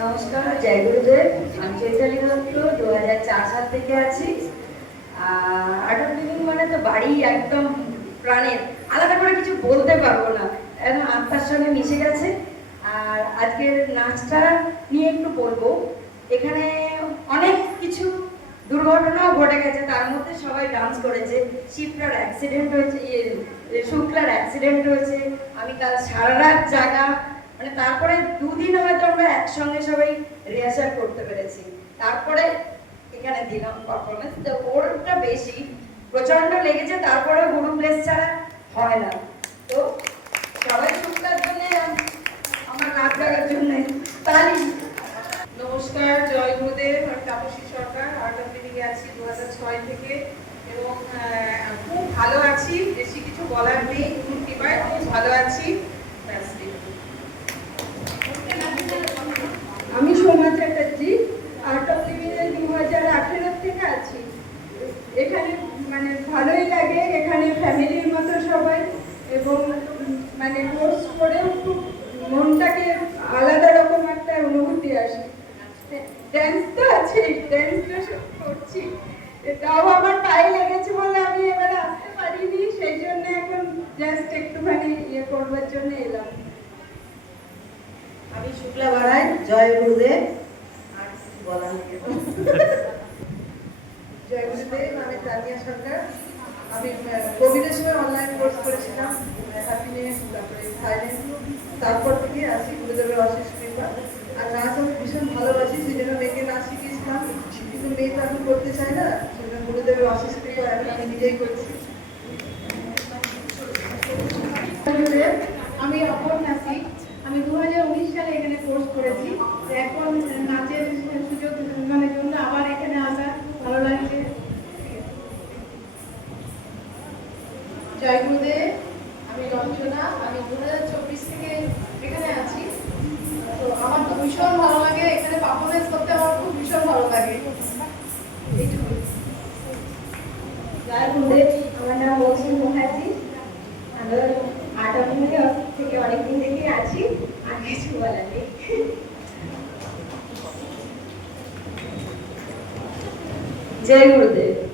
নমস্কার, জয় গুরুদেব। আমি চৈতালি দত্ত দু হাজার চার সাল থেকে আছি। লিভিং মানে তো বাড়ি একদম প্রাণের। আলাদা করে কিছু বলতে পারব না। একদম আত্মার সঙ্গে মিশে গেছে। আর আজকের নাচটা নিয়ে একটু বলব। এখানে অনেক কিছু দুর্ঘটনাও ঘটে গেছে, তার মধ্যে সবাই ডান্স করেছে। শিবটার অ্যাক্সিডেন্ট হয়েছে শুক্লার অ্যাক্সিডেন্ট হয়েছে। আমি কাল সারা রাত জাগা মানে তারপরে দুদিন হয়তো আমরা একসঙ্গে সবাই রিহার্সাল করতে পেরেছি। তারপরে এখানে দিলাম পারফরমেন্স তো ওরটা বেশি। প্রচণ্ড লেগেছে, তারপরে গুরু প্লেস ছাড়া হয় না। তো সবাই শুক্লার জন্য আমার রাত জাগার জন্য তালি নমস্কার জয় গুরুদেব আমি Tapasi Sarkar art of living আছি দু ছয় থেকে। এবং খুব ভালো আছি বেশি কিছু বলার নেই গুরুর কৃপায় খুব ভালো আছি। আমি Soma Chatterjee art of living এর দু হাজার আঠেরো থেকে আছি। এখানে মানে ভালোই লাগে এখানে ফ্যামিলির মতো সবাই এবং মানে কোর্স করেও খুব মনটাকে আলাদা রকম একটা অনুভূতি আসে। ড্যান্স তো আছে ড্যান্সটা সব করছি। তাও আমার পায়ে লেগেছে বলে আমি এবারে আসতে পারিনি, সেই জন্য এখন জাস্ট একটুখানি ইয়ে করবার জন্য এলাম। আমি শুক্লা বাড়াই, জয় গুরুদেব। আর কিছু বলার জয় গুরুদেব, আমি তানিয়া সরকার। আমি কোভিডের সময় অনলাইন কোর্স করেছিলাম হ্যাপিনেস তারপরে থাইল্যান্ড তারপর থেকে আসি গুরুদেবের অশেষ কৃপা আর নাচ আমি ভীষণ ভালোবাসি, সেই জন্য মেয়েকে নাচ শিখিয়েছিলাম। কিন্তু মেয়ে তো এখন করতে চায় না, সেই জন্য গুরুদেবের অশেষ এখন আমি নিজেই করছি। আমি অপর নাসিক আমি দু সালে এখানে কোর্স করেছি। এখন নাচের সুযোগ মানে জন্য আবার এখানে আসা ভালো লাগছে। জয় গুরুদেব, আমি রঞ্জনা, আমি দু হাজার চব্বিশ থেকে এখানে আছি তো আমার তো ভীষণ ভালো লাগে এখানে পারফরমেন্স করতে আমার খুব ভীষণ ভালো লাগে এইটুকুই আমার নাম মৌসুম মুখার্জি। আমি অভিনয় থেকে অনেকদিন থেকে আছি, আর কিছু বলার নেই। জয় গুরুদেব।